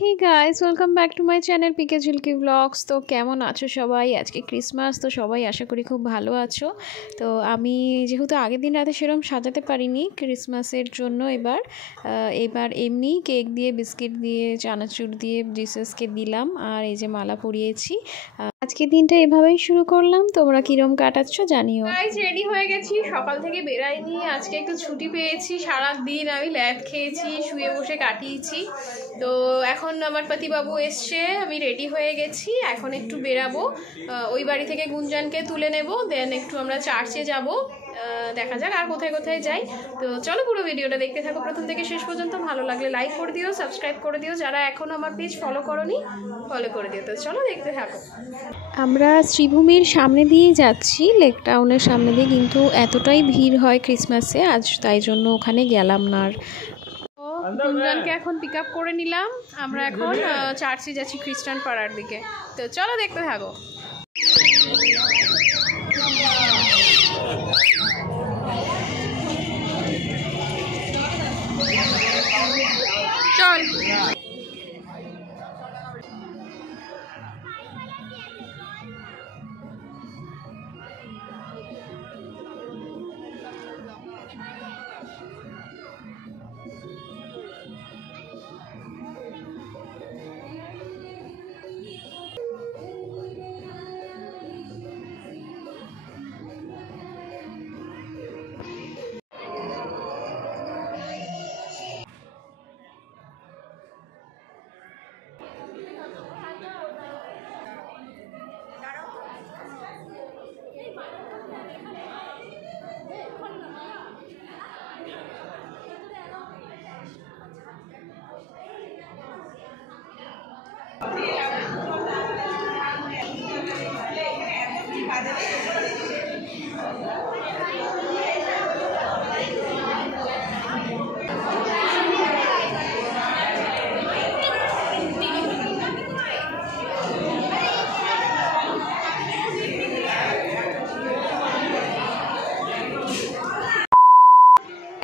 Hey guys welcome back to my channel PK Jhulki vlogs. तो केमन आछो सबाई? आज के क्रिसमास तो सबाई आशा करी खूब भालो आछो। तो आमी जेहेतु आगे दिन राते सेरकम साजाते पारिनी क्रिसमासेर जोन्नो एबार एमनी केक दिए बिस्किट दिए चानाचूर दिए जिसासके दिलाम और এই যে माला পরিয়েছি। আজকে দিনটা এভাবেই শুরু করলাম। তোমরা কিরকম কাটাচ্ছো জানিও। গাইস রেডি হয়ে গেছি, সকাল থেকে বেরাইনি, আজকে একটু ছুটি পেয়েছি। সারা দিন আমি ল্যাদ খেয়েছি, শুয়ে বসে কাটিয়েছি। তো এখন আমার পতিবাবু এসছে, আমি রেডি হয়ে গেছি, এখন একটু বেরাবো। ওই বাড়ি থেকে গুঞ্জনকে তুলে নেব, দেন একটু আমরা চার্চে যাব। দেখা যাক আর কোথায় কোথায় যাই। তো চলো পুরো ভিডিওটা দেখতে থাকো প্রথম থেকে শেষ পর্যন্ত। ভালো লাগলে লাইক করে দিও, সাবস্ক্রাইব করে দিও, যারা এখনও আমার পেজ ফলো করোনি ফলো করে দিও। তো চলো দেখতে থাকো। আমরা শ্রীভূমির সামনে দিয়েই যাচ্ছি, লেক টাউনের সামনে দিয়ে, কিন্তু এতটাই ভিড় হয় ক্রিসমাসে আজ, তাই জন্য ওখানে গেলাম না। আর গুঞ্জনকে এখন পিক আপ করে নিলাম, আমরা এখন চার্চে যাচ্ছি খ্রিস্টান পাড়ার দিকে। তো চলো দেখতে থাকো। চল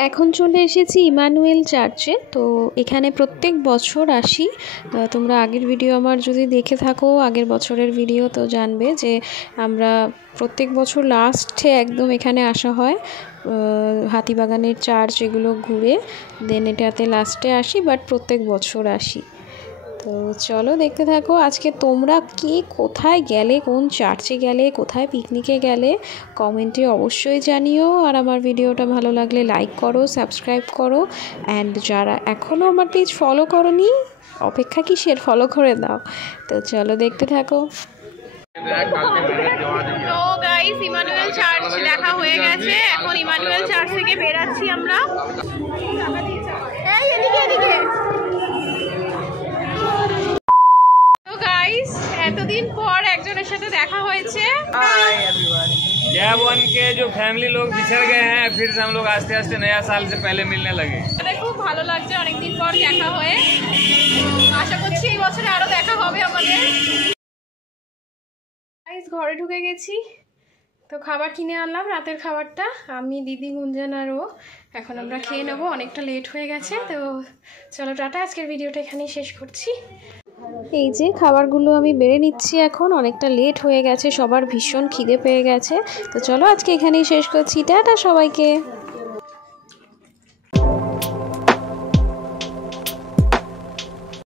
এখন চলে এসেছি ইমানুয়েল চার্চে। তো এখানে প্রত্যেক বছর আসি। তোমরা আগের ভিডিও আমার যদি দেখে থাকো, আগের বছরের ভিডিও, তো জানবে যে আমরা প্রত্যেক বছর লাস্টে একদম এখানে আসা হয়, হাতিবাগানের চার্চ এগুলো ঘুরে, দেন এটাতে লাস্টে আসি, বাট প্রত্যেক বছর আসি। তো চলো দেখতে থাকো। আজকে তোমরা কে কোথায় গেলে, কোন চার্চে গেলে, কোথায় পিকনিকে গেলে কমেন্টে অবশ্যই জানিও। আর আমার ভিডিওটা ভালো লাগলে লাইক করো, সাবস্ক্রাইব করো, অ্যান্ড যারা এখনও আমার পেজ ফলো করোনি অপেক্ষা কিসের, ফলো করে দাও। তো চলো দেখতে থাকো। তো গাইস ইমানুয়েল চার্চ দেখা হয়ে গেছে, এখন ইমানুয়েল চার্চ থেকে বেরাচ্ছি আমরা। এতদিন পর একজনের সাথে দেখা হয়েছে। हाय एवरीवन, जय वन के जो फैमिली लोग बिछड़ गए हैं, फिर से हम लोग आस्ते आस्ते नया साल से पहले मिलने लगे। খুব ভালো লাগছে অনেকদিন পর দেখা হয়ে। আশা করছি এই বছরে আরো দেখা হবে আমাদের। গাইস ঘরে ঢুকে গেছি, তো খাবার কিনে আনলাম, রাতের খাবারটা আমি, দিদি, গুঞ্জন আর ও। এখন আমরা খেয়ে নেবো, অনেকটা লেট হয়ে গেছে। তো চলো টাটা, আজকের ভিডিওটা এখানেই শেষ করছি। এই যে খাবারগুলো আমি বেড়ে নিচ্ছি, এখন অনেকটা লেট হয়ে গেছে, সবার ভীষণ খিদে পেয়ে গেছে। তো চলো আজকে এখানেই শেষ করছি, টাটা সবাইকে।